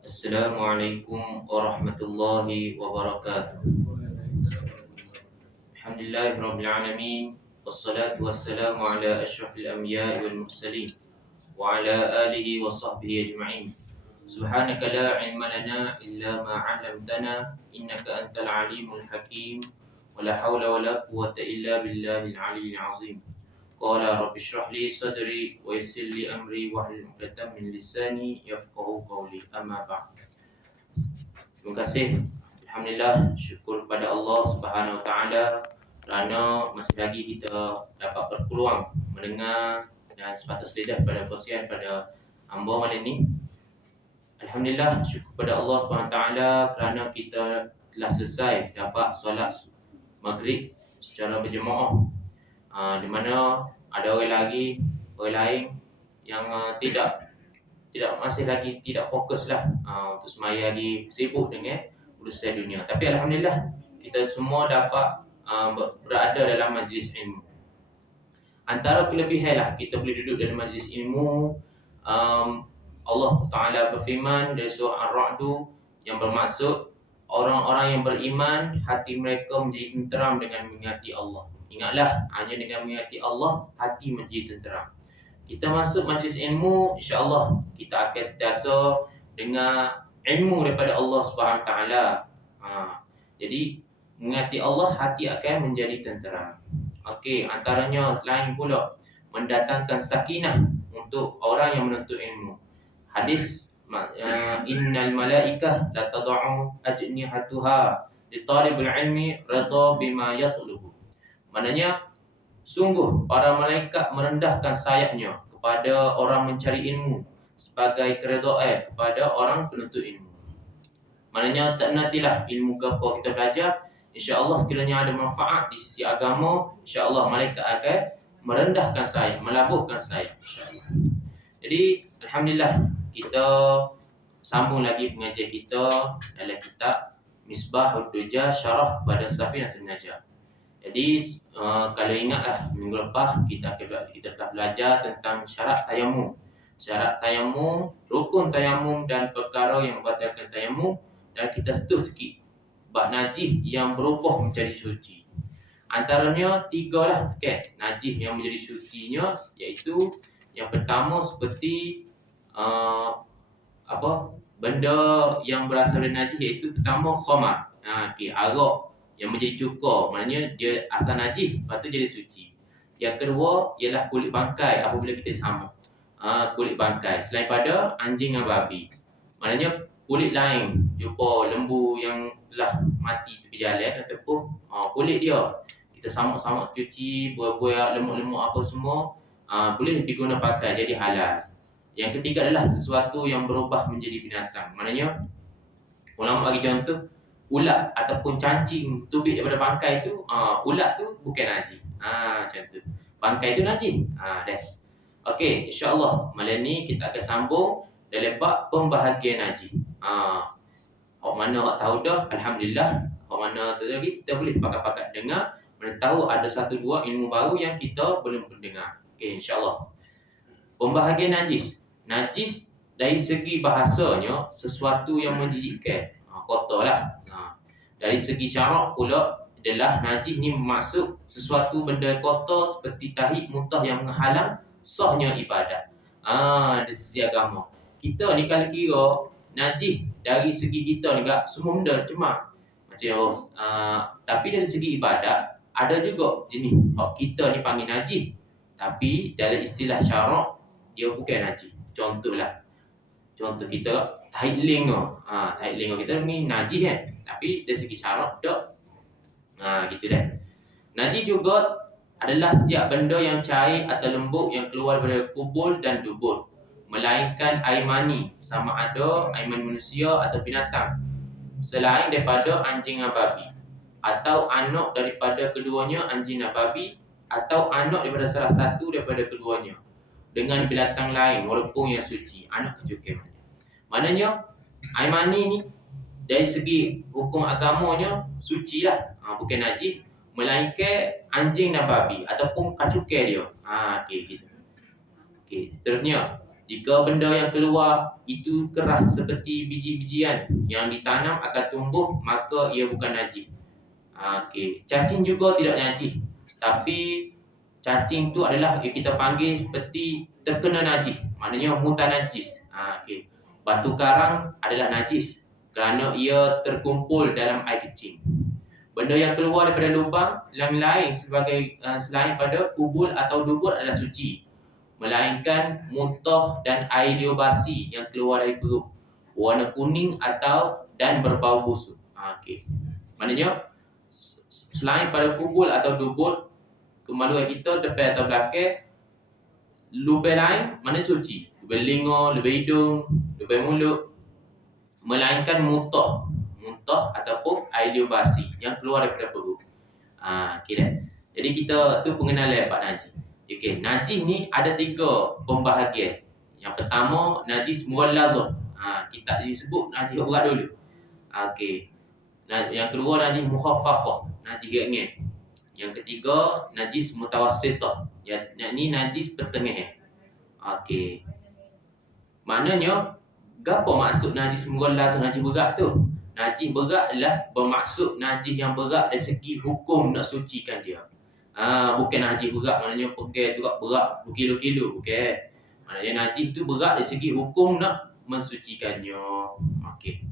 Assalamualaikum warahmatullahi wabarakatuh. Alhamdulillahirrabbilalamin. Wassalatu wassalamu ala ashrafil anbiya'i wal mursalin wa ala alihi wa sahbihi ajma'in. Subhanaka la ilma lana illa ma 'allamtana innaka antal alimul hakim. Wa la hawla wa la quwwata illa billahil aliyyil azim. Qala rabbi shrah li sadri wa yassir li amri wa hlul 'uqdatam min lisani yafqahu qawli. Amma ba'd. Terima kasih. Alhamdulillah, syukur kepada Allah Subhanahu Wa Taala kerana masih lagi kita dapat berpeluang mendengar dan sebatas lidah pada perkongsian pada hamba malam ini. Alhamdulillah, syukur kepada Allah Subhanahu Wa Taala kerana kita telah selesai dapat solat maghrib secara berjemaah. Di mana ada orang lain yang tidak masih lagi tidak fokuslah untuk semaya lagi, sibuk dengan urusan dunia. Tapi alhamdulillah kita semua dapat berada dalam majlis ilmu. Antara kelebihanlah kita boleh duduk dalam majlis ilmu. Allah Taala berfirman dari surah Ar-Ra'd yang bermaksud orang-orang yang beriman hati mereka menjadi tenteram dengan mengingati Allah. Ingatlah, hanya dengan mengingati Allah hati menjadi tenteram. Kita masuk majlis ilmu, insya-Allah kita akan sentiasa dengar ilmu daripada Allah Subhanahu taala. Jadi mengingati Allah hati akan menjadi tenteram. Okey, antaranya lain pula mendatangkan sakinah untuk orang yang menuntut ilmu. Hadis innal malaikah la tad'u ajnihatuha li talibul ilmi radha bima yatlubu. Maknanya sungguh para malaikat merendahkan sayapnya kepada orang mencari ilmu sebagai keredaan kepada orang penuntut ilmu. Maknanya tak nantilah ilmu ke apa kita belajar, insya-Allah sekiranya ada manfaat di sisi agama, insya-Allah malaikat akan merendahkan sayap, melabuhkan sayap, insya-Allah. Jadi alhamdulillah kita sambung lagi pengajian kita dalam kitab Misbahud Duja Syarah kepada Safinatul Najah. Jadi kalau ingatlah minggu lepas kita telah belajar tentang syarat tayamum. Syarat tayamum, rukun tayamum dan perkara yang membatalkan tayamum, dan kita sentuh sikit bab najis yang berubah menjadi suci. Antaranya tiga lah najis yang menjadi sucinya, iaitu yang pertama seperti benda yang berasal dari najis, iaitu pertama khamar. Arak yang menjadi cuka, maknanya dia asal najis, lepas tu jadi suci. Yang kedua ialah kulit bangkai apabila kita sama. Kulit bangkai selain pada anjing dan babi. Maknanya kulit lain, jumpa lembu yang telah mati tepi jalan ataupun kulit dia kita sama-sama cuci, buah-buah, lemuk-lemuk apa semua, boleh diguna pakai, jadi halal. Yang ketiga adalah sesuatu yang berubah menjadi binatang. Maknanya ulama bagi contoh ulat ataupun cacing tubik daripada bangkai tu, ulat tu bukan najis. Macam tu. Bangkai tu najis. Dah. Okey, insya-Allah malam ni kita akan sambung dalam bab pembahagian najis. Hak mana hak tahu dah, alhamdulillah. Hak mana tu lagi kita boleh pakat-pakat dengar, mana tahu ada satu dua ilmu baru yang kita belum dengar. Okey, insya-Allah. Pembahagian najis. Najis dari segi bahasanya sesuatu yang menjijikkan, kotor lah. Dari segi syarak pula adalah najis ni bermaksud sesuatu benda kotor seperti tahi, muntah yang menghalang sahnya ibadat. Dari segi agama kita ni kalau kira najis dari segi kita ni tak semua benda cuma macam tapi dari segi ibadat ada juga jenis kita ni panggil najis, tapi dalam istilah syarak dia bukan najis. Contoh kita tahi lenga. Tahi lenga kita ni najis kan, tapi dari segi syarak tak. Gitu dah. Najis juga adalah setiap benda yang cair atau lembut yang keluar daripada kubul dan dubur, melainkan air mani, sama ada air mani manusia atau binatang, selain daripada anjing dan babi, atau anak daripada keduanya anjing dan babi, atau anak daripada salah satu daripada keduanya dengan binatang lain walaupun yang suci, anak kecuali. Maknanya air mani ni dari segi hukum agamanya suci lah, bukan najis, melainkan anjing dan babi ataupun kacukai dia. Okey gitu. Okey, seterusnya Jika benda yang keluar itu keras seperti biji-bijian yang ditanam akan tumbuh, maka ia bukan najis. Okey, cacing juga tidak najis. Tapi cacing tu adalah yang kita panggil seperti terkena najis, maknanya mutanajis. Okey. Batu karang adalah najis kerana ia terkumpul dalam air kecil. Benda yang keluar daripada lubang yang lain selain pada kubul atau dubur adalah suci, melainkan muntah dan air liur basi yang keluar dari perut, warna kuning dan berbau busuk. Okey. Maknanya selain pada kubul atau dubur, kemaluan kita depan atau belakang, lubang lain mana suci, lubang telinga, lubang hidung, lubang mulut, melainkan muntah ataupun air liur basi yang keluar daripada perut. Okey dah. Jadi kita tu pengenalan bab najis. Okey, najis ni ada 3 pembahagian. Yang pertama, najis mughallazah. Kita disebut najis berat dulu. Okey. Yang kedua, najis mukhaffafah, najis ringan. Yang ketiga, najis mutawassitah, yakni najis pertengahan. Okey. Maknanya gapo maksud najis mughallazah, najis berat tu? Najis berat adalah bermaksud najis yang berat dari segi hukum nak sucikan dia. Bukan najis berat maknanya pegang tu berat berkilo-kilo, bukan. Maknanya najis tu berat dari segi hukum nak mensucikannya. Okey.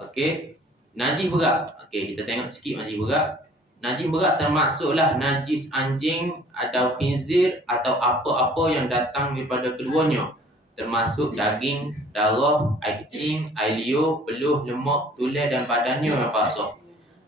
Okey. Najis berat. Okey, kita tengok sikit najis berat. Najis berat termasuklah najis anjing atau khinzir atau apa-apa yang datang daripada keduanya, termasuk daging, darah, air kecing, air liur, peluh, lemak, tulang dan badannya yang basah.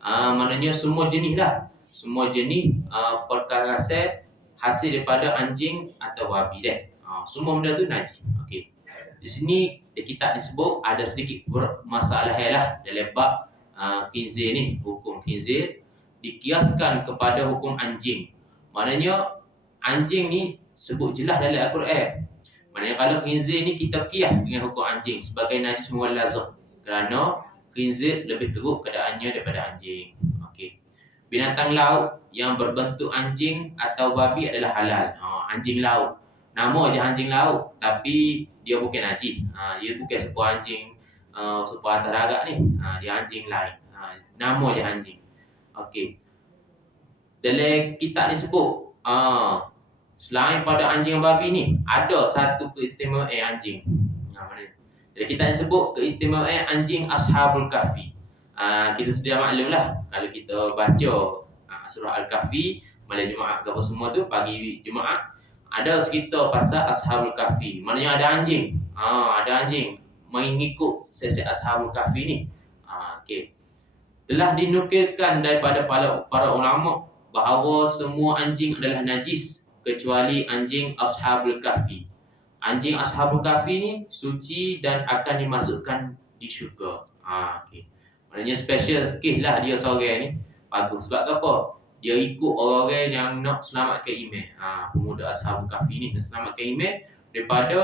Maknanya semua jenis lah. Semua jenis perkara hasil daripada anjing atau babi dah. Semua benda tu najis. Okey. Di sini di kitab disebut ada sedikit masalah lah dalam bab khinzir ni. Hukum khinzir dikiaskan kepada hukum anjing. Maknanya anjing ni sebut jelas dalam Al-Quran. Maknanya kalau khinzir ni kita kias dengan hukum anjing sebagai najis mughallazah, kerana khinzir lebih teruk keadaannya daripada anjing. Okey. Binatang laut yang berbentuk anjing atau babi adalah halal. Anjing laut. Nama je anjing laut, tapi dia bukan najis. Dia bukan sebuah anjing sebuah atas darat ni. Dia anjing lain. Nama je anjing. Okey. Dalam kitab ni sebut selain pada anjing dan babi ni, ada satu keistimewaan anjing. Jadi kita sebut keistimewaan anjing Ashabul Kahfi. Kita sedia maklum lah kalau kita baca surah Al-Kahfi malam Jumaat ke apa semua tu, pagi Jumaat ada cerita pasal Ashabul Kahfi. Maknanya ada anjing. Ada anjing mengikut sesi Ashabul Kahfi ni. Okey. Telah dinukilkan daripada para ulama bahawa semua anjing adalah najis kecuali anjing Ashabul Kahfi. Anjing Ashabul Kahfi ni suci dan akan dimasukkan di syurga. Okey. Maknanya special case lah dia seorang ni. Bagus sebab apa? Dia ikut orang-orang yang nak selamatkan iman. Pemuda Ashabul Kahfi ni nak selamatkan iman daripada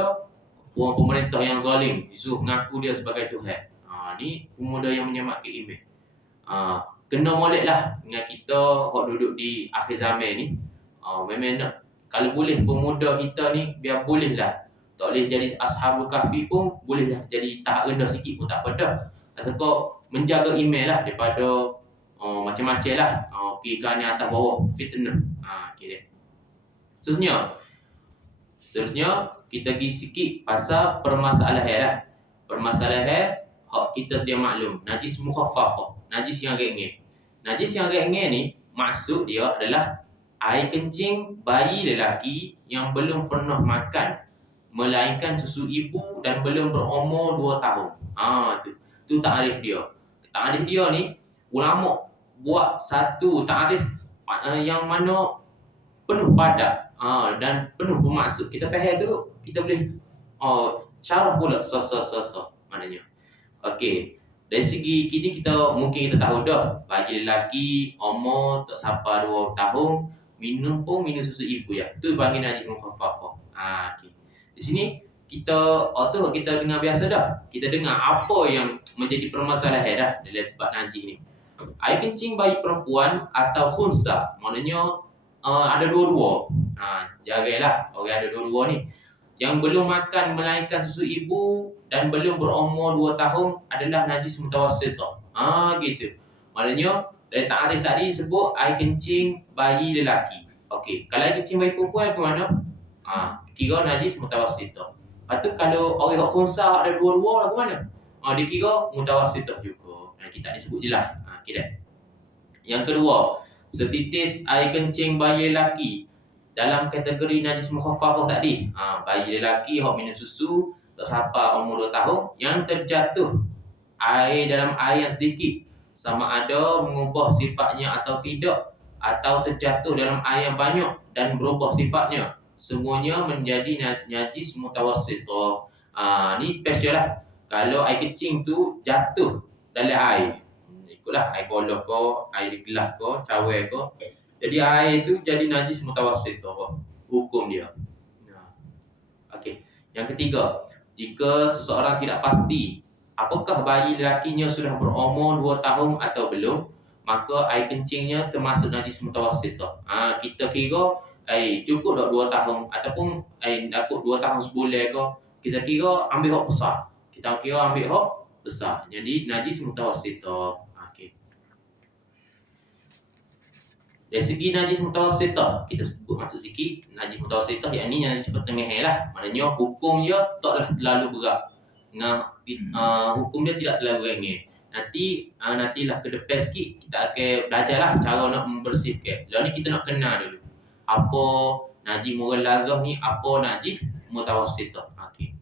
orang pemerintah yang zalim, disuruh mengaku dia sebagai Tuhan. Ni pemuda yang menyelamatkan iman. Kena molek lah dengan kita yang duduk di akhir zaman ni. Memang nak, kalau boleh pemuda kita ni biar boleh lah, tak boleh jadi Ashabul Kahfi pun boleh lah jadi tahap rendah sikit pun tak apa dah. Asal menjaga iman lah daripada macam-macam lah kiri kanan atas bawah fitnah. Okay. Seterusnya kita pergi sikit pasal permasalahan lah. Permasalahan hak kita sedia maklum, najis mukhaffafah, najis yang ringan. Najis yang ringan ni maksud dia adalah air kencing bayi lelaki yang belum pernah makan melainkan susu ibu dan belum berumur 2 tahun. Tu takrif dia. Takrif dia ni ulama buat satu takrif yang mana penuh padat dan penuh bermaksud. Kita faham dulu, kita boleh syarah pula maknanya. Okey. Dari segi kini mungkin kita tahu dah, bagi lelaki umur tak sampai 2 tahun minum susu ibu ya. Tu panggil najis mukhaffafah. Okey. Di sini kita dengar biasa dah. Kita dengar apa yang menjadi permasalahan dah dalam bab najis ni. Air kencing bayi perempuan atau khunsa, maknanya ada dua-dua. Jaranglah orang ada dua-dua ni. yang belum makan melainkan susu ibu dan belum berumur 2 tahun adalah najis mutawassithah. Gitu. Maknanya dari takrif tadi sebut air kencing bayi lelaki. Okey, kalau air kencing bayi perempuan ke mana? Kira najis mutawassithah. Lepas tu kalau orang hok khunsa ada dua-dua lah ke mana? Dia kira mutawassithah juga. Kita ni sebut je lah. Okey. Yang kedua, setitis air kencing bayi lelaki dalam kategori najis mukhaffafah tadi. Bayi lelaki hok minum susu tak sampai umur 2 tahun yang terjatuh air dalam air yang sedikit, sama ada mengubah sifatnya atau tidak, atau terjatuh dalam air yang banyak dan berubah sifatnya, semuanya menjadi najis mutawassithah. Ni special lah. Kalau air kecing tu jatuh dalam air, ikutlah air kolah ke, air gelas ke, cawer ke, jadi air tu jadi najis mutawassithah hukum dia. Okey. Yang ketiga, jika seseorang tidak pasti apakah bayi lelakinya sudah berumur 2 tahun atau belum, maka air kencingnya termasuk najis mutawassithah. Kita kira cukup tak 2 tahun ataupun dapat 2 tahun sebulan ke, kita kira ambil hak besar. Kita kira ambil hak besar. Jadi najis mutawassithah. Okey. Dari segi najis mutawassithah, kita sebut masuk sikit najis mutawassithah, yakni najis pertengahan lah. Maknanya hukum dia taklah terlalu berat. Hukum dia tidak terlalu ringan. Nantilah ke depan sikit kita akan belajarlah cara nak membersihkan. Lalu ni kita nak kenal dulu apa najis mughalazah ni, apa najis mutawassithah. Okey.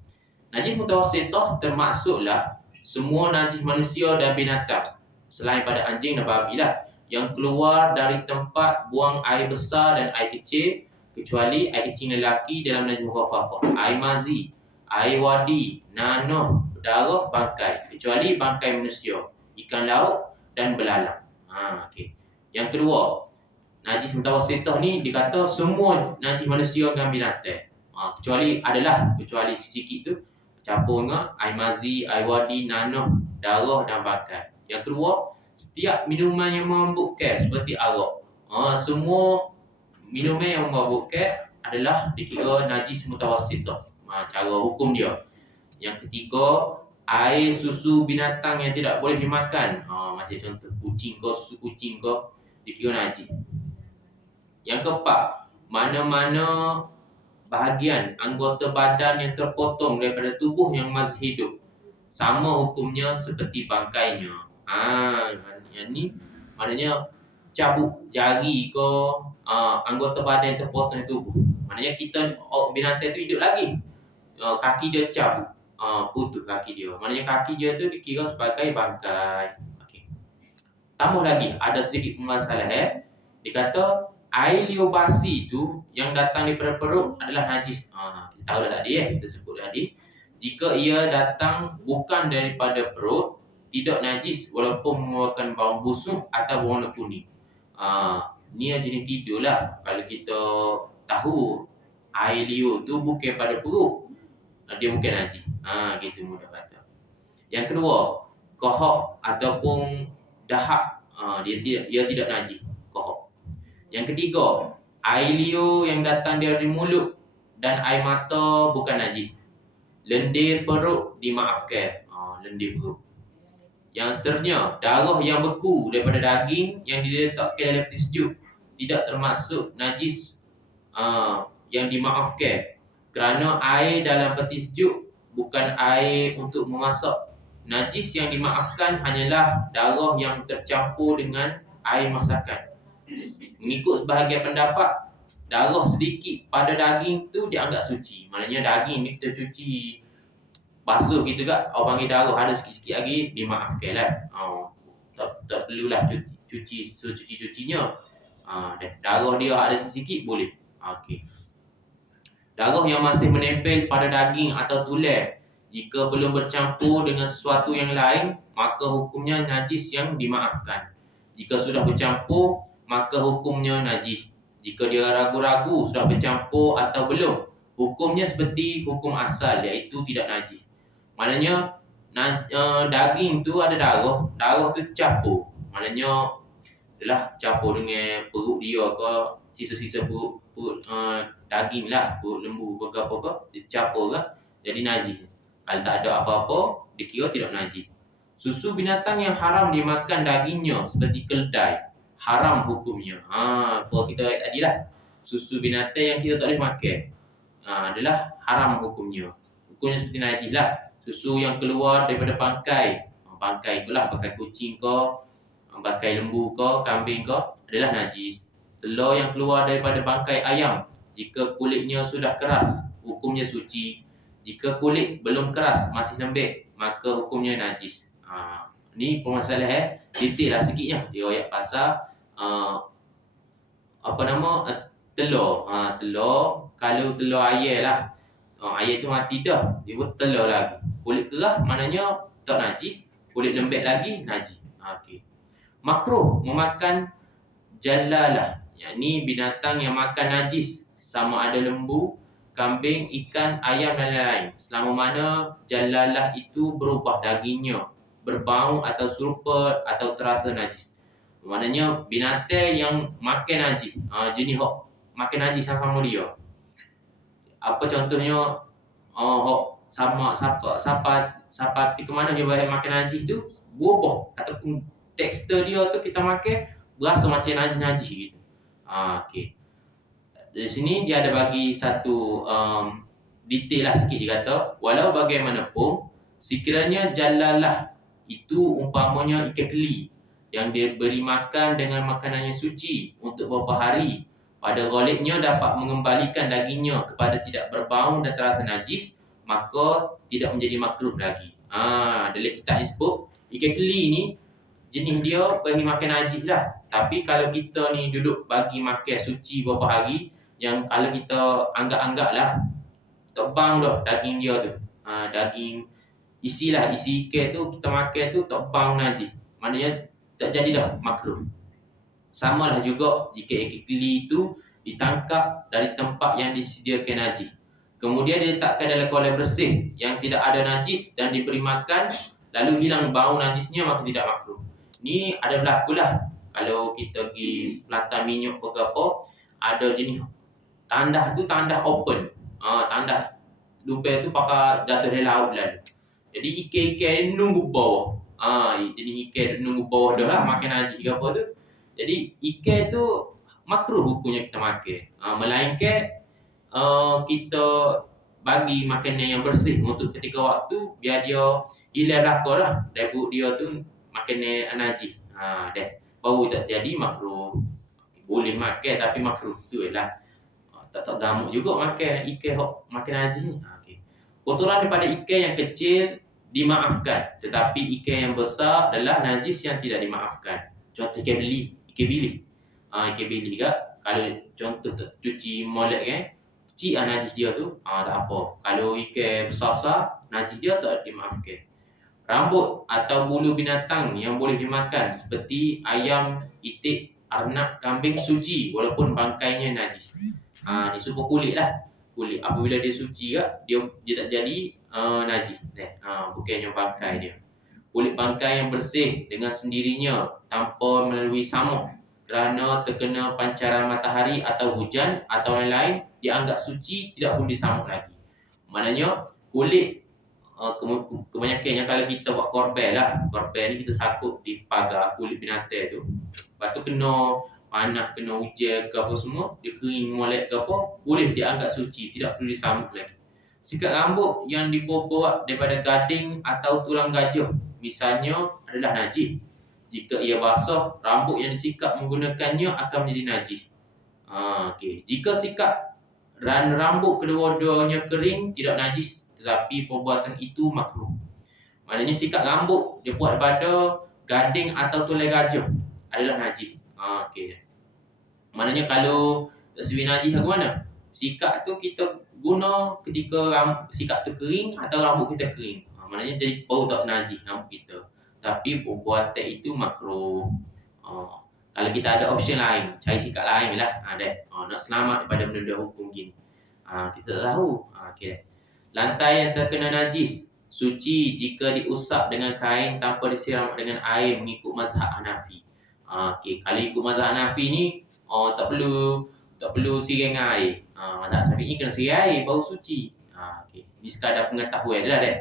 Najis mutawassithah termasuklah semua najis manusia dan binatang selain pada anjing dan babi lah, yang keluar dari tempat buang air besar dan air kecil, kecuali air kecil lelaki dalam najis mukhaffafah, air mazi, air wadi, nanah, darah, bangkai, kecuali bangkai manusia, ikan laut dan belalang. Okey. Yang kedua, najis mutawassithah ni dikata semua najis manusia dan binatang. Kecuali sikit tu campur dengan air mazi, air wadi, nanah, darah dan bangkai. Yang kedua, setiap minuman yang memabukkan seperti arak, semua minuman yang memabukkan adalah dikira najis mutawassithah. Cara hukum dia. Yang ketiga, air susu binatang yang tidak boleh dimakan, macam contoh kucing ke, susu kucing ke, dikira najis. Yang keempat, mana-mana bahagian anggota badan yang terpotong daripada tubuh yang masih hidup, sama hukumnya seperti bangkainya. Yang ni maknanya cabuk jari ke, anggota badan yang terpotong dari tubuh. Maknanya binatang tu hidup lagi, kaki dia cabuk, putus kaki dia. Maknanya kaki dia tu dikira sebagai bangkai. Okey. Tambah lagi, ada sedikit masalah dikata air liur basi tu yang datang daripada perut adalah najis. Kita tahu dah tadi kita sebut tadi. Jika ia datang bukan daripada perut, tidak najis walaupun mengeluarkan bau busuk atau berwarna kuning. Ni jenis tidur lah. Kalau kita tahu air liur tu bukan pada perut, dia bukan najis. Gitu mudah kata. Yang kedua, kohok ataupun dahak, dia tidak najis, kohok. Yang ketiga, air liur yang datang dari mulut dan air mata bukan najis. Lendir perut dimaafkan. Lendir perut. Yang seterusnya, darah yang beku daripada daging yang diletakkan dalam peti sejuk tidak termasuk najis yang dimaafkan, kerana air dalam peti sejuk bukan air untuk memasak. Najis yang dimaafkan hanyalah darah yang tercampur dengan air masakan. Mengikut sebahagian pendapat, darah sedikit pada daging tu dianggap suci. Maknanya daging ni kita cuci, basuh gitu kan, orang panggil darah ada sikit-sikit lagi, dimaafkan lah. Tak perlulah cuci secuci-cucinya. Darah dia ada sikit-sikit boleh. Okey. Darah yang masih menempel pada daging atau tulang, jika belum bercampur dengan sesuatu yang lain, maka hukumnya najis yang dimaafkan. Jika sudah bercampur, maka hukumnya najis. Jika dia ragu-ragu sudah bercampur atau belum, hukumnya seperti hukum asal, iaitu tidak najis. Maknanya daging tu ada darah tu campur. Maknanya adalah campur dengan perut dia ke, sisa-sisa daging lah, perut lembu ke apa ke, dicampur ke, jadi najis. Kalau tak ada apa-apa, dikira tidak najis. Susu binatang yang haram dimakan dagingnya seperti keledai, haram hukumnya. Apa kita tadi lah. Susu binatang yang kita tak boleh makan, adalah haram hukumnya. Hukumnya seperti najis lah. Susu yang keluar daripada bangkai, bangkai itulah, bangkai kucing ke, bangkai lembu ke, kambing ke, adalah najis. Telur yang keluar daripada bangkai ayam, jika kulitnya sudah keras, hukumnya suci. Jika kulit belum keras, masih lembek, maka hukumnya najis. Ni permasalahan detail lah sikitnya riwayat pasal telur. Telur, kalau telur ayam lah, ayam tu mati dah, dia pun telur lagi. Kulit keras maknanya tak najis, kulit lembek lagi najis. Okey. Makruh memakan jalalah, yakni binatang yang makan najis, sama ada lembu, kambing, ikan, ayam dan lain-lain, selama mana jalalah itu berubah dagingnya, berbau atau serupa atau terasa najis. Maknanya binatang yang makan najis, jenis hok makan najis sama dia. Apa contohnya, hok sapa ketika mana dia makan najis tu berubah, ataupun tekstur dia tu kita makan berasa macam najis-najis gitu. Okey. Dari sini dia ada bagi satu detail lah sikit. Dia kata, walau bagaimanapun, sekiranya jalalah itu umpamanya ikan keli yang diberi makan dengan makanan yang suci untuk beberapa hari, pada ghalibnya dapat mengembalikan dagingnya kepada tidak berbau dan terasa najis, maka tidak menjadi makruh lagi. Dalam kitab ni sebut ikan keli ni jenis dia bagi makan najis lah. Tapi kalau kita ni duduk bagi makan suci beberapa hari, yang kalau kita anggap-anggap lah tebang dah daging dia tu, daging isi ikan tu kita makan tu tebang najis, maknanya tak jadi dah makruh. Sama lah juga jika ikan keli tu ditangkap dari tempat yang disediakan najis, kemudian diletakkan dalam kolam bersih yang tidak ada najis dan diberi makan, lalu hilang bau najisnya, maka tidak makruh. Ni ada berlaku lah kalau kita pergi pelantar minyak ke apa, ada jenis tandah tu tandah open. Tandah lubang tu pakai jatuh dari laut lalu. Jadi ikan-ikan ni nunggu bawah. Jadi ikan nunggu bawah dah lah makan najis ke apa tu. Jadi ikan tu makruh hukumnya kita makan. Melainkan kita bagi makanan yang bersih untuk ketika waktu, biar dia hilang belakang lah dari perut dia tu makanan najis. Dah baru tak jadi makruh. Boleh makan tapi makruh tu lah. Tak gamuk juga makan ikan makan najis ni. Okay. Kotoran daripada ikan yang kecil dimaafkan, tetapi ikan yang besar adalah najis yang tidak dimaafkan. Contoh ikan bili. Ikan bili ke, kalau contoh cuci molek kan, kecil najis dia tu, tak apa. Kalau ikan besar-besar, najis dia tak dimaafkan. Rambut atau bulu binatang yang boleh dimakan seperti ayam, itik, arnab, kambing suci walaupun bangkainya najis. Ni semua kulit lah. Kulit apabila dia suci dia tak jadi najis. Bukannya bangkai dia. Kulit bangkai yang bersih dengan sendirinya tanpa melalui samuk kerana terkena pancaran matahari atau hujan atau lain-lain, dianggap suci, tidak perlu disamuk lagi. Maknanya kulit kebanyakannya kalau kita buat korban lah, korban ni kita sakut di pagar kulit binatang tu, lepas tu kena panas, kena hujan ke apa semua, dia kering molek ke apa, boleh dianggap suci, tidak perlu disamuk lagi. Sikat rambut yang dibuat daripada gading atau tulang gajah misalnya adalah najis. Jika ia basah, rambut yang disikat menggunakannya akan menjadi najis. Okay. Jika sikat rambut kedua-duanya kering, tidak najis, tetapi perbuatan itu makruh. Maknanya sikat rambut dia buat daripada gading atau tulang gajah adalah najis. Okay. Maknanya kalau tasbih najis ke mana? Sikat tu kita guna ketika sikat tu kering atau rambut kita kering. Maknanya jadi bau tak najis rambut kita. Tapi perbuatan itu makruh. Kalau kita ada option lain, cari sikat lain lah. Nak selamat daripada benda hukum gini. Kita tak tahu. Okay. Lantai yang terkena najis suci jika diusap dengan kain tanpa disiram dengan air mengikut mazhab Hanafi. Okay. Kalau ikut mazhab Hanafi ni tak perlu Tak perlu sirai dengan air. Mazhab Syafi'i kena sirai air baru suci. Okey. Ini sekadar pengetahuan lah dek.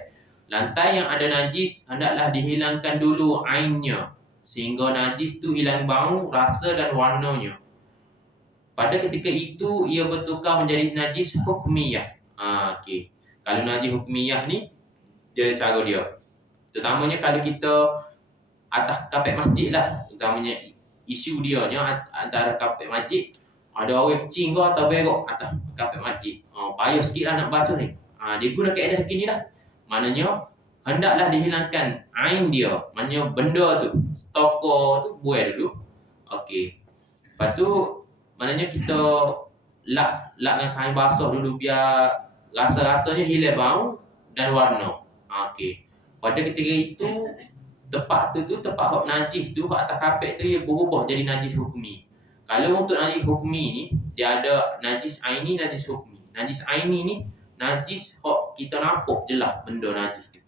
Lantai yang ada najis hendaklah dihilangkan dulu ainnya sehingga najis tu hilang bau, rasa dan warnanya. Pada ketika itu ia bertukar menjadi najis hukmiyah. Okey. Kalau najis hukmiyah ni dia ada cara dia. Terutamanya kalau kita atas kapet masjid lah, terutamanya isu dia ni antara kapet masjid ada orang kecil kau atau berok atas kapet masjid. Payah sikit lah nak basuh ni. Dia guna kaedah gini lah. Maknanya hendaklah dihilangkan ain dia. Maknanya benda tu, stokor tu buai dulu. Okey. Lepas tu maknanya kita lap dengan kain basah dulu biar rasa-rasanya hilang bau dan warna. Okey. Pada ketika itu tempat hok najis tu hok atas kapet tu ia berubah jadi najis hukmi. Kalau untuk najis hukmi ni dia ada najis aini, najis hukmi. Najis aini ni najis hok kita nampak jelas benda najis tu.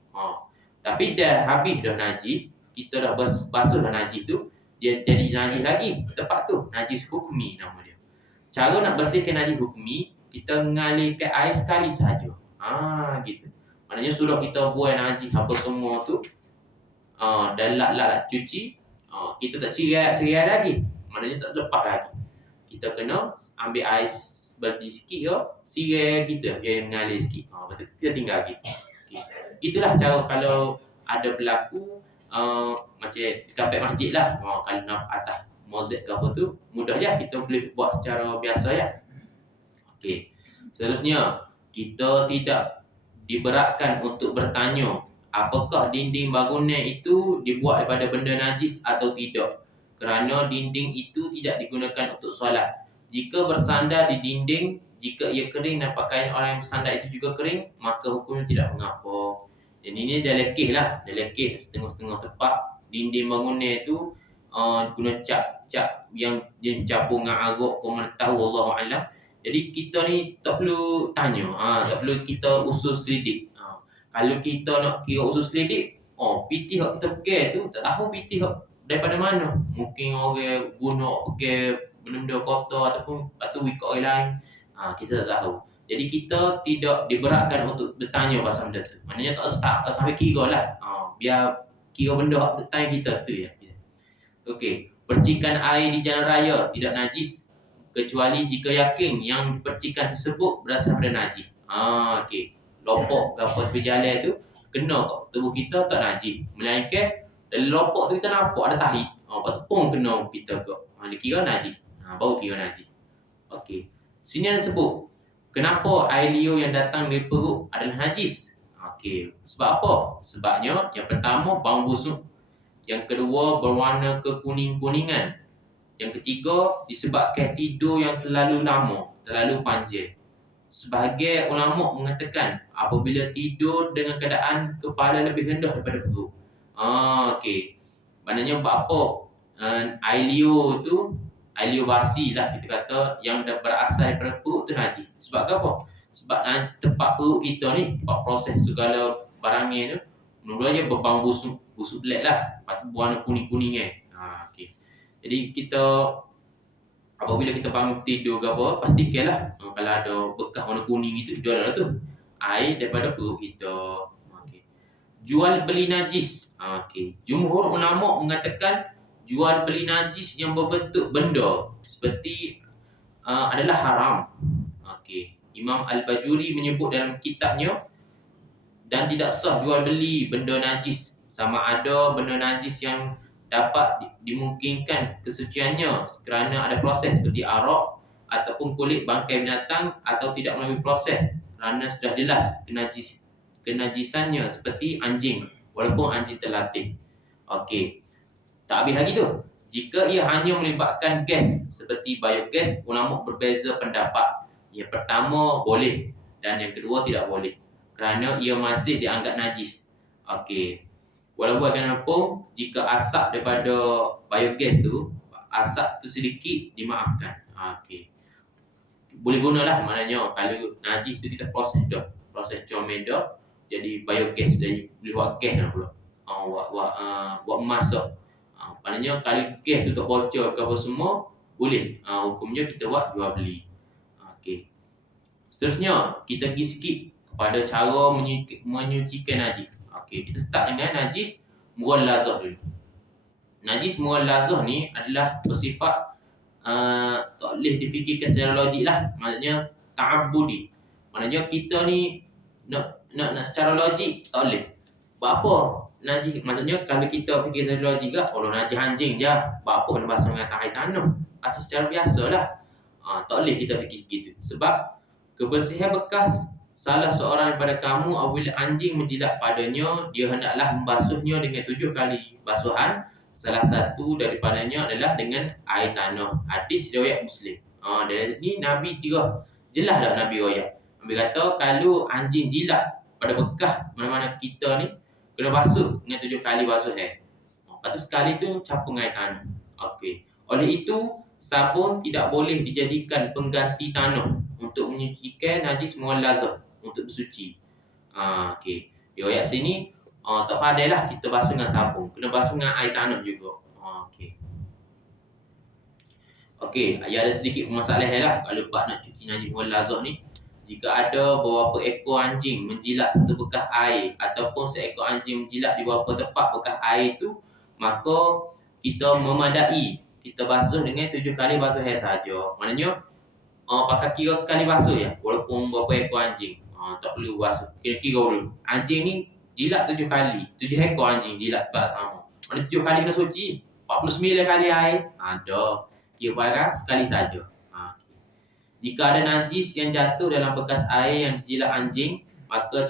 Tapi dah habis dah najis, kita dah basuh dah najis tu, dia jadi najis lagi. Tempat tu najis hukmi nama dia. Cara nak bersihkan najis hukmi, kita mengalirkan air sekali saja. Gitu. Maknanya sudah kita buang najis apa semua tu, dan lap cuci, kita tak sirai lagi. Maknanya tak lepas lagi. Kita kena ambil air berdi sikit ke, sirai kita dia mengalir sikit. Betul kita tinggal gitu. Okay. Itulah cara kalau ada berlaku macam kapet masjid lah. Kalau nak atas mozaik ke apa tu, mudah je kita boleh buat secara biasa ya. Okey. Seterusnya, kita tidak diberatkan untuk bertanya apakah dinding bangunan itu dibuat daripada benda najis atau tidak, kerana dinding itu tidak digunakan untuk solat. Jika bersandar di dinding, jika ia kering dan pakaian orang yang bersandar itu juga kering, maka hukumnya tidak mengapa. Dan ini dah lekeh lah, setengah-setengah tempat dinding bangunan itu guna cap yang jenis capur dengan arak, kau mana tahu Allah Alam. Jadi kita ni tak perlu tanya, tak perlu kita usul selidik. Kalau kita nak kira usul selidik, piti yang kita pakai tu tak tahu piti daripada mana. Mungkin orang guna pakai benda-benda kotor ataupun atau ikut orang lain. Kita tak tahu. Jadi kita tidak diberatkan untuk bertanya pasal benda tu. Maknanya tak sampai kira lah. Biar kira benda bertanya kita tu ya. Okey, percikan air di jalan raya tidak najis kecuali jika yakin yang percikan tersebut berasal daripada najis. Okey. Lopok ke apa tepi jalan tu kena kat tubuh kita tak najis. Melainkan dalam lopok tu kita nampak ada tahi. Lepas tu pun kena kita ke. Dia kira najis. Baru kira najis. Okey. Sini ada sebut kenapa air liur yang datang dari perut adalah najis. Okey. Sebab apa? Sebabnya yang pertama bau busuk. Yang kedua berwarna kekuning-kuningan. Yang ketiga disebabkan tidur yang terlalu lama, terlalu panjang. Sebahagian ulama mengatakan apabila tidur dengan keadaan kepala lebih rendah daripada perut. Okey. Maknanya apa? Air liur tu, air liur basi lah kita kata yang dah berasal daripada perut tu najis. Sebab apa? Sebab tempat perut kita ni, tempat proses segala barangnya tu, mula-mulanya berbau busuk belak lah. Lepas tu warna kuning-kuning okay. Jadi kita apabila kita bangun tidur ke apa, pastikanlah kalau ada bekas warna kuning itu, jual lah tu air daripada perut kita. Okay. Jual beli najis. Okay. Jumhur ulama mengatakan jual beli najis yang berbentuk benda seperti adalah haram. Okay. Imam Al-Bajuri menyebut dalam kitabnya, dan tidak sah jual beli benda najis, sama ada benda najis yang dapat dimungkinkan kesuciannya kerana ada proses seperti arak ataupun kulit bangkai binatang, atau tidak melalui proses kerana sudah jelas kenajisannya seperti anjing walaupun anjing terlatih. Okey. Tak habis lagi tu. Jika ia hanya melibatkan gas seperti biogas, ulama berbeza pendapat. Yang pertama boleh dan yang kedua tidak boleh, kerana ia masih dianggap najis. Okey. Walaupun bagaimanapun, jika asap daripada biogas tu, asap tu sedikit dimaafkan. Okey. Boleh gunalah, maknanya kalau najis tu kita proses dah. Proses comel dah jadi biogas, jadi boleh buat gas dah pula. Buat masak. Maknanya kalau gas tu tak bocor ke apa semua, boleh. Hukumnya kita buat jual beli. Okey. Seterusnya, kita pergi sikit kepada cara menyucikan najis. Okey, kita start dengan najis mughallazah dulu. Najis mughallazah ni adalah bersifat tak boleh difikirkan secara logik lah. Maksudnya ta'abbudi. Maknanya kita ni nak secara logik tak boleh. Buat apa? Najis, maksudnya kalau kita fikir secara logik ke, kalau najis anjing je, buat apa kena basuh dengan air tanah? Basuh secara biasa lah. Tak boleh kita fikir begitu. Sebab kebersihan bekas salah seorang daripada kamu apabila anjing menjilat padanya, dia hendaklah membasuhnya dengan 7 kali basuhan. Salah satu daripadanya adalah dengan air tanah. Hadis riwayat Muslim. Dari ni Nabi kira jelas dah Nabi riwayat. Nabi kata kalau anjing jilat pada bekas mana-mana kita ni kena basuh dengan 7 kali basuhan. Lepas tu sekali tu capung air tanah. Okey. Oleh itu sabun tidak boleh dijadikan pengganti tanah untuk menyucikan najis mughallazah, untuk bersuci. Okey. Riwayat sini tak pandai lah kita basuh dengan sabun, kena basuh dengan air tanah juga. Okey. Okey, ada sedikit permasalahan lah kalau bab nak cuci najis mughallazah ni. Jika ada beberapa ekor anjing menjilat satu bekas air ataupun seekor anjing menjilat di beberapa tempat bekas air tu, maka kita memadai, kita basuh dengan 7 kali basuhan saja. Maknanya pakai kira sekali basuh ya, walaupun berapa ekor anjing. Tak perlu basuh. Kira-kira dulu. Anjing ni jilat 7 kali. 7 ekor anjing jilat tempat sama. Mana 7 kali kena suci? 49 kali air. Ada. Kira barang sekali saja. Jika ada najis yang jatuh dalam bekas air yang dijilat anjing, maka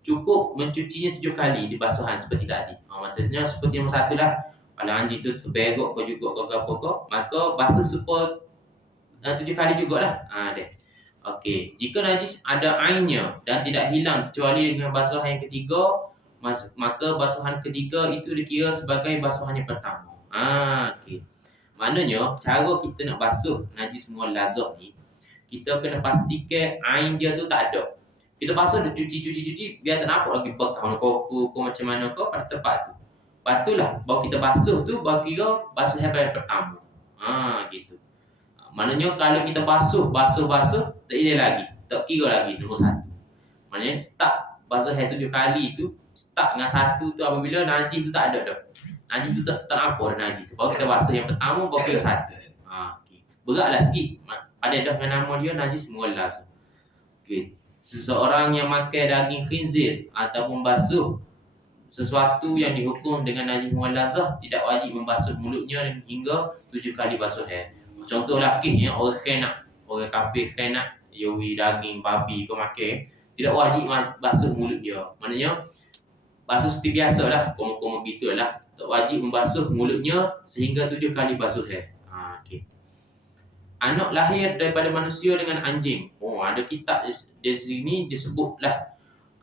cukup mencucinya 7 kali di basuhan seperti tadi. Maksudnya seperti nombor 1 lah. Kalau anjing tu terberok ke juga ke apa ke, maka basuh supaya 7 kali jugalah. Deh. Okey, jika najis ada ainnya dan tidak hilang kecuali dengan basuhan yang ketiga, maka basuhan ketiga itu dikira sebagai basuhan yang pertama. Okey. Maknanya cara kita nak basuh najis mughallazah ni, kita kena pastikan ain dia tu tak ada. Kita basuh dia cuci biar tak nampak lagi bekas koko macam mana ke pada tempat tu. Lepas tu lah baru kita basuh tu baru kira basuhan yang pertama. Gitu. Maknanya kalau kita basuh tak boleh lagi, tak kira lagi nombor 1. Maknanya start basuhan 7 kali tu, start dengan 1 tu apabila najis tu tak ada dah. Najis tu tak nampak dah najis tu. Baru kita basuh yang pertama baru kira 1. Okay. Beratlah sikit. Ada dah dengan nama dia najis mughallazah. Okey. Seseorang yang makan daging khinzir ataupun basuh sesuatu yang dihukum dengan najis mughallazah tidak wajib membasuh mulutnya hingga 7 kali basuhan. Contoh laki ya, orang kafir nak yawi daging babi ke makan, tidak wajib basuh mulut dia. Maknanya basuh seperti biasalah, koma-koma gitulah. Tak wajib membasuh mulutnya sehingga 7 kali basuhan. Okey. Anak lahir daripada manusia dengan anjing. Ada kitab di sini disebutlah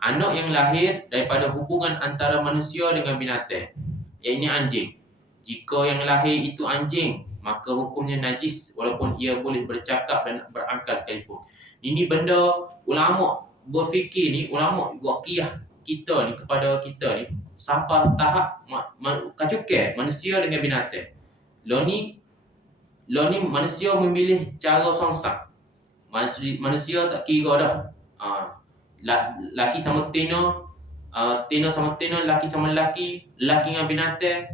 anak yang lahir daripada hubungan antara manusia dengan binatang, iaitu anjing. Jika yang lahir itu anjing, maka hukumnya najis walaupun ia boleh bercakap dan berakal sekalipun. Ini benda ulama berfikir ni, ulama buat qiyas kita ni kepada kita ni sampai tahap kacukai manusia dengan binatang. Lo ni manusia memilih cara songsak. Manusia tak kira dah. Laki sama tino, tino sama tino, laki sama laki dengan binatang.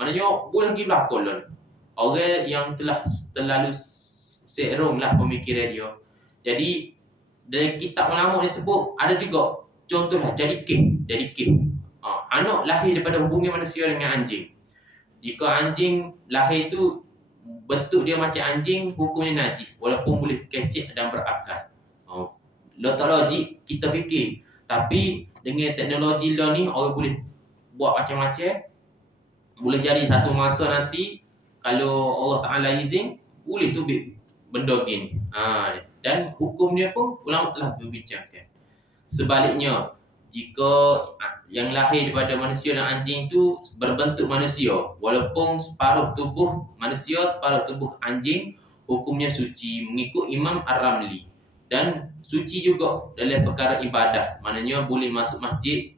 Maknanya boleh pergi berlakon lah. Orang yang telah terlalu serong lah pemikiran dia. Jadi dari kitab ulama ni sebut ada juga contohlah jadi king. Anak lahir daripada hubungan manusia dengan anjing. Jika anjing lahir tu bentuk dia macam anjing, hukumnya najis walaupun boleh kecek dan berakal. Tak logik kita fikir, tapi dengan teknologi lah ni orang boleh buat macam-macam. Boleh jadi satu masa nanti kalau Allah Ta'ala izin boleh tubik benda gini. Dan hukumnya pun ulama telah berbincangkan. Sebaliknya, jika yang lahir daripada manusia dan anjing itu berbentuk manusia, walaupun separuh tubuh manusia, separuh tubuh anjing, hukumnya suci mengikut Imam Ar-Ramli. Dan suci juga dalam perkara ibadah. Maknanya boleh masuk masjid.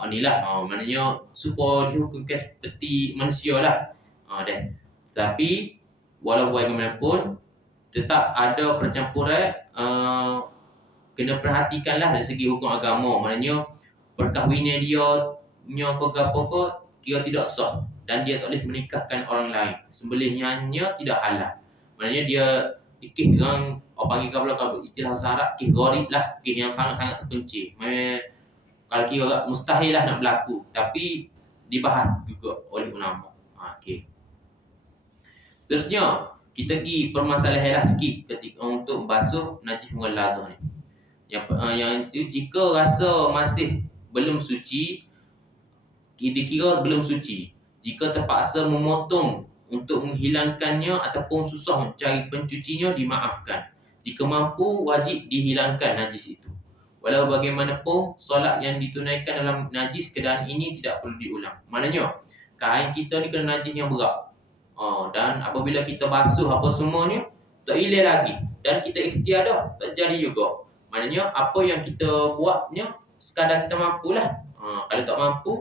Maknanya supaya dihukumkan seperti manusia lah. Tapi walau bagaimanapun tetap ada percampuran, kena perhatikanlah dari segi hukum agama. Maknanya perkahwinan dia nya ke gapo ke kira tidak sah dan dia tak boleh menikahkan orang lain. Sembelihnya tidak halal. Maknanya dia ikih dengan orang panggil kalau istilah bahasa Arab kih gharib lah, kih yang sangat-sangat terpencil. Kalau kira mustahil lah nak berlaku, tapi dibahas juga oleh ulama. Okey. Seterusnya, kita pergi permasalahan lah sikit ketika untuk basuh najis mughalazah ni. Yang itu jika rasa masih belum suci, dikira belum suci. Jika terpaksa memotong untuk menghilangkannya ataupun susah mencari pencucinya, dimaafkan. Jika mampu, wajib dihilangkan najis itu. Walau bagaimanapun, solat yang ditunaikan dalam najis keadaan ini tidak perlu diulang. Maknanya, kain kita ni kena najis yang berat. Dan apabila kita basuh apa semuanya, tak hilang lagi. Dan kita ikhtiar dah, tak jadi juga. Maknanya, apa yang kita buatnya, sekadar kita mampulah. Kalau tak mampu,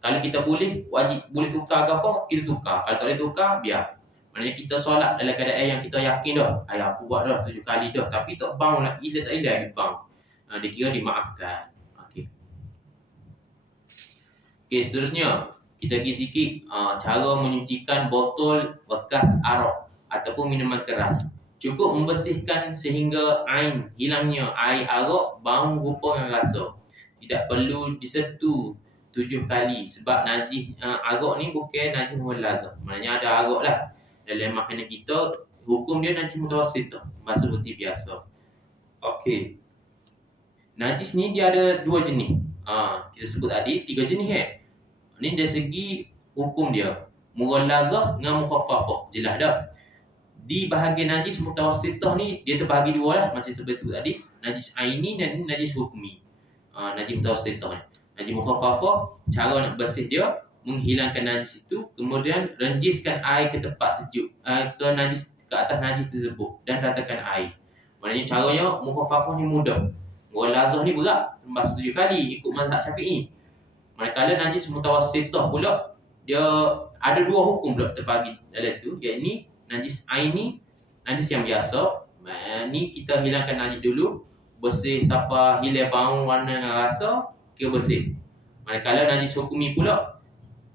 kalau kita boleh, wajib boleh tukar ke apa, kita tukar. Kalau tak boleh tukar, biar. Maknanya kita solat dalam keadaan yang kita yakin dah. Aku buat dah 7 kali dah. Tapi tak bang lah, tak hilang lagi bang. Dia kira dimaafkan. Okey, seterusnya kita pergi sikit cara menyucikan botol bekas arak ataupun minuman keras. Cukup membersihkan sehingga ain hilangnya air arak, bau, rupa dan rasa. Tidak perlu disentuh 7 kali sebab najis arak ni bukan najis mughalazah. Maknanya ada arak lah dalam makanan kita, hukum dia najis mutawassithah, basuh seperti biasa. Okey. Najis ni dia ada 2 jenis. Kita sebut tadi 3 jenis Ni dari segi hukum dia, mughalazah dengan mukhaffafah. Jelas dah. Di bahagian najis mutawassithah ni dia terbahagi 2 lah, macam seperti tadi, najis aini dan najis hukmi. Najis mutawassithah ni. Najis mukhaffafah, cara nak bersih dia menghilangkan najis itu, kemudian renjiskan air ke tempat sejuk, ke atas najis tersebut dan ratakan air. Maknanya caranya mukhaffafah ni mudah. Mughalazah ni berat, basuh 7 kali ikut mazhab Syafi'i. Manakala najis mutawassithah pula, dia ada 2 hukum pula terbagi dalam tu, iaitu najis aini, najis yang biasa. Ni kita hilangkan najis dulu, bersih siapa hilang bau, warna dan rasa, kira bersih. Manakala najis hukmi pula,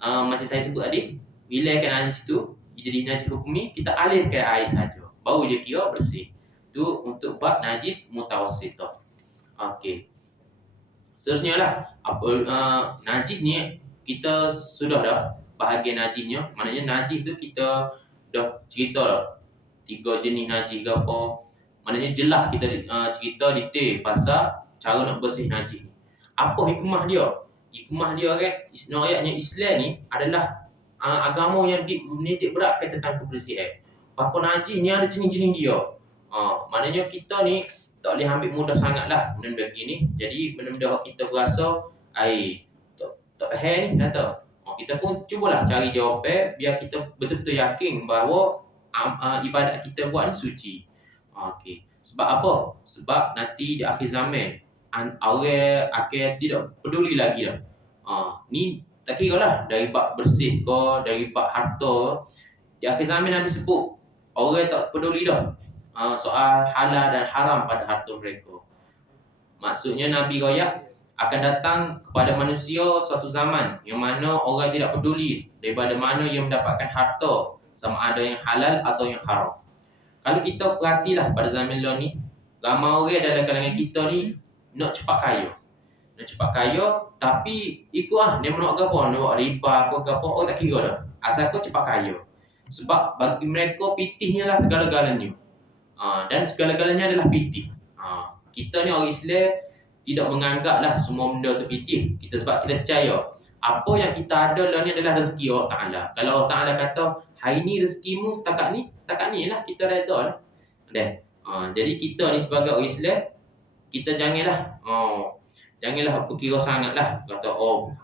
macam saya sebut tadi, hilangkan najis tu, jadi najis hukmi, kita alirkan air saja, baru dia kira bersih. Tu untuk bab najis mutawassithah. Okey. Seterusnya lah, najis ni kita sudah dah bahagian najisnya. Maknanya najis tu kita dah cerita dah 3 jenis najis ke apa. Maknanya jelas kita cerita detail pasal cara nak bersih najis ni. Apa hikmah dia? Hikmah dia ayatnya Islam ni adalah agama yang menitik beratkan tentang kebersihan. Pakar najis ni ada jenis-jenis dia. Maknanya kita ni tak boleh ambil mudah sangatlah benda-benda begini. Jadi benda-benda kita berasa tak faham ni kata. Kita pun cubalah cari jawapan biar kita betul-betul yakin bahawa ibadat kita buat ni suci. Okey. Sebab apa? Sebab nanti di akhir zaman orang akan tidak peduli lagi dah. Ni tak kira lah dari bab bersih ke, dari bab harta ke. Di akhir zaman Nabi sebut orang tak peduli dah soal halal dan haram pada harta mereka. Maksudnya Nabi royak akan datang kepada manusia suatu zaman yang mana orang tidak peduli daripada mana yang mendapatkan harta, sama ada yang halal atau yang haram. Kalau kita perhatilah pada zaman ni, ramai orang dalam kalangan kita ni nak cepat kaya. Nak cepat kaya tapi ikut dia nak apa, nak buat riba ke apa, orang tak kira dah. Asal kau cepat kaya. Sebab bagi mereka pitihnya lah segala-galanya. Dan segala-galanya adalah pitih. Kita ni orang Islam tidak menganggaplah semua benda tu pitih. Sebab kita percaya apa yang kita ada lah ni adalah rezeki Allah Ta'ala. Kalau Allah Ta'ala kata hari ni rezekimu setakat ni lah, kita reda lah. Jadi kita ni sebagai orang Islam, kita janganlah berkira sangat lah. Kata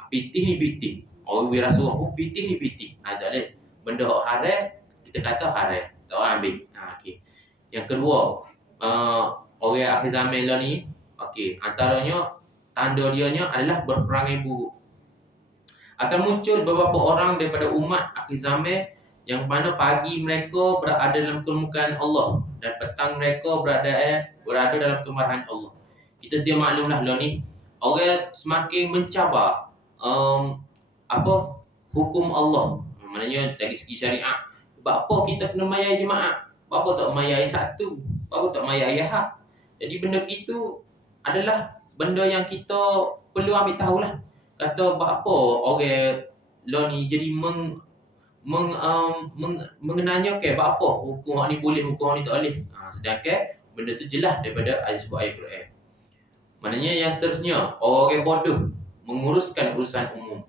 pitih ni pitih, orang wirasuah pun pitih ni pitih. Tak boleh. Benda haram kita kata haram, tak ambil. Okay. Yang kedua, orang akhir zaman lah ni, antaranya tanda dianya adalah berperangai buruk. Akan muncul beberapa orang daripada umat akhir zaman yang mana pagi mereka berada dalam kemurkaan Allah dan petang mereka berada dalam kemarahan Allah. Kita sedia maklumlah lah ni, orang semakin mencabar apa hukum Allah. Maknanya dari segi syariat, sebab apa kita kena mayai jemaah? Apa tak mayai satu? Apa tak mayai Ahad? Jadi benda gitu adalah benda yang kita perlu ambil tahulah. Kata apa orang law ni jadi mengenanya ke apa hukum ni boleh, hukum ni tak boleh. Sedangkan benda tu jelas daripada ayat sebut ayat Quran. Maknanya yang seterusnya, orang bodoh menguruskan urusan umum.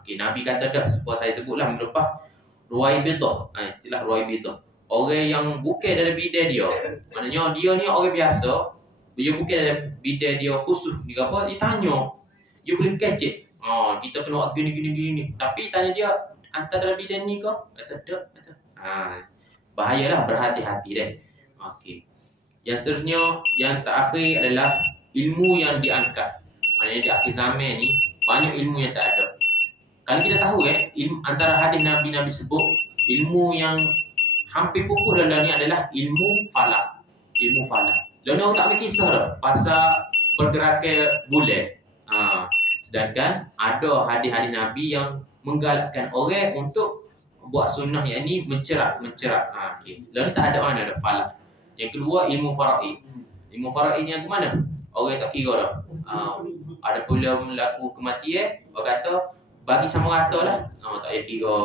Okey, Nabi kata dah, saya sebutlah minggu lepas, ruwaibithah. Itulah ruwaibithah. Orang yang bukan dalam bidang dia. Maknanya dia ni orang biasa, dia bukan dalam bidang dia khusus. Dia apa? Dia tanya. Dia boleh kecek. Kita kena buat gini. Tapi tanya dia, hantar dalam bidang ni ke? Kata tak. Bahayalah, berhati-hati deh. Okey. Yang seterusnya, yang terakhir adalah ilmu yang diangkat. Maknanya di akhir zaman ni banyak ilmu yang tak ada. Kalau kita tahu ilmu antara hadis Nabi sebut, ilmu yang hampir pupus dalam ni adalah ilmu falak. Ilmu falak. Lalu orang tak ambil kisah dah pasal pergerakan bulan. Sedangkan ada hadis-hadis Nabi yang menggalakkan orang untuk buat sunnah yang ni mencerak. Okay. Lalu tak ada mana ada falak. Yang kedua, ilmu faraid. Ilmu faraid ni yang ke mana? Orang tak kira dah. Ada pula berlaku kematian, orang kata bagi sama rata lah. Tak payah kira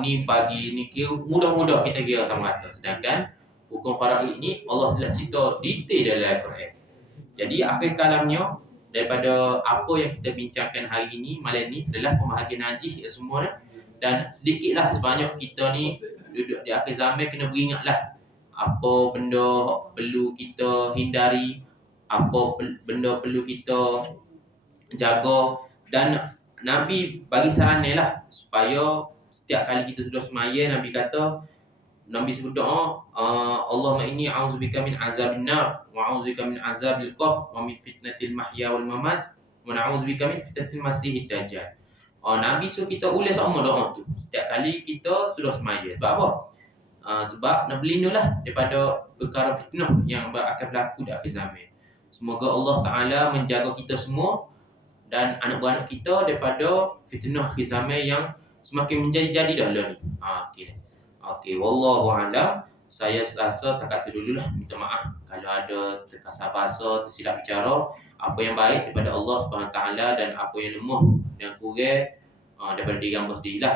ni bagi ni, kira mudah-mudah kita kira sama rata. Sedangkan hukum faraid ni Allah telah cerita detail dalam Al-Quran. Jadi akhir kalamnya daripada apa yang kita bincangkan hari ini, malam ni adalah pembahagian najis ya semua dah. Dan sedikitlah sebanyak kita ni duduk di akhir zaman kena beringatlah apa benda perlu kita hindari, apa benda perlu kita jaga. Dan Nabi bagi saranan lah supaya setiap kali kita sudah semaya, Nabi sebut doa, Allahumma inni a'udzubika min azabin nar wa a'udzubika min azabil qabr wa min fitnatil mahya wal mamat wa na'udzubika min fitnatil masiihid dajjal. Nabi suruh kita ulas sama doa tu setiap kali kita sudah semaya. Sebab apa? Sebab nak berlindunglah daripada perkara fitnah yang akan berlaku di akhir zaman. Semoga Allah Ta'ala menjaga kita semua dan anak-anak kita daripada fitnah akhir zaman yang semakin menjadi-jadi dah lah ni. Okey, wallahu a'lam. Saya rasa setakat tu dululah. Minta maaf kalau ada terkasar bahasa, tersilap bicara. Apa yang baik daripada Allah Subhanahu Ta'ala dan apa yang lemah dan kurang daripada diri hamba sendirilah.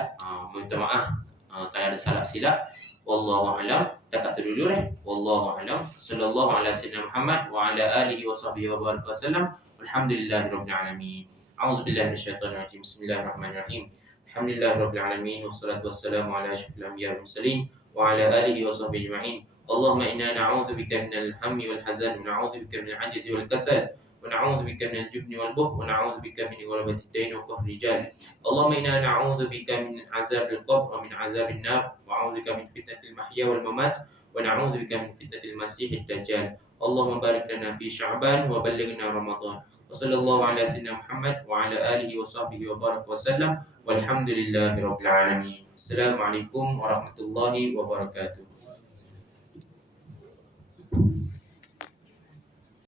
Minta maaf kalau ada salah silap. Wallahu a'lam. Setakat tu dulu Wallahu a'lam. Sallallahu ala sayyidina Muhammad wa ala alihi wa sahbihi wa baraka wasallam. Alhamdulillahirabbil alamin. A'udzubillahi minasyaitonir rajim. Bismillahirrahmanirrahim. Alhamdulillahirabbil alamin wassalatu wassalamu ala asyrafil anbiya'i wal mursalin wa ala alihi wa sahbihi ajma'in. Allahumma inna na'udzubika minal hammi wal hazan wa na'udzubika minal 'ajzi wal kasal wa na'udzubika minal jubni wal bukhl wa na'udzubika min ghalabatid dain wa qahri rijal. Allahumma inna na'udzubika min 'adzabil qabr wa min 'adzabin nar wa a'udzubika min fitnatil mahya wal mamat wa na'udzubika min fitnatil masiihid dajjal. Allahumma barik lana fi Sya'ban wa ballighna Ramadan. Wassallallahu ala sayyidina Muhammad wa ala alihi wa sahbihi wa baraka wasallam. Walhamdulillahirabbil alamin. Assalamualaikum warahmatullahi wabarakatuh.